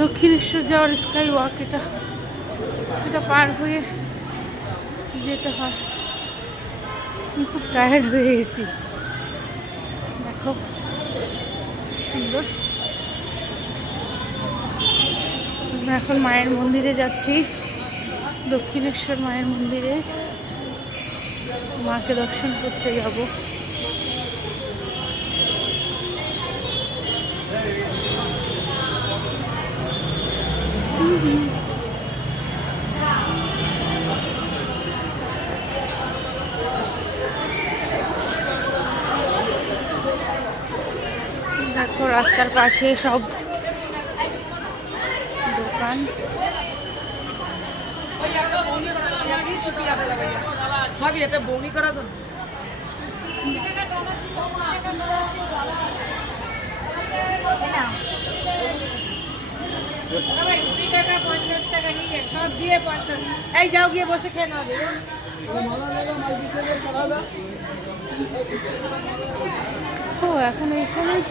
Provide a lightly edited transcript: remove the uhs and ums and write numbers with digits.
দক্ষিণেশ্বর যাওয়ার sky walk, এটা এটা পার হয়ে যেতে হয়। আমি খুব টায়ার্ড হয়ে গেছি। দেখো সুন্দর। আমরা এখন মায়ের মন্দিরে যাচ্ছি, দক্ষিণেশ্বর মায়ের মন্দিরে মাকে দর্শন করতে যাব। দেখো রাস্তার পাশে সব দোকান। টাকা 50 টাকা নিয়ে সব দিয়ে 50। এই যাও গিয়ে বসে খেয়ে নাও। ও এখন এইখানেই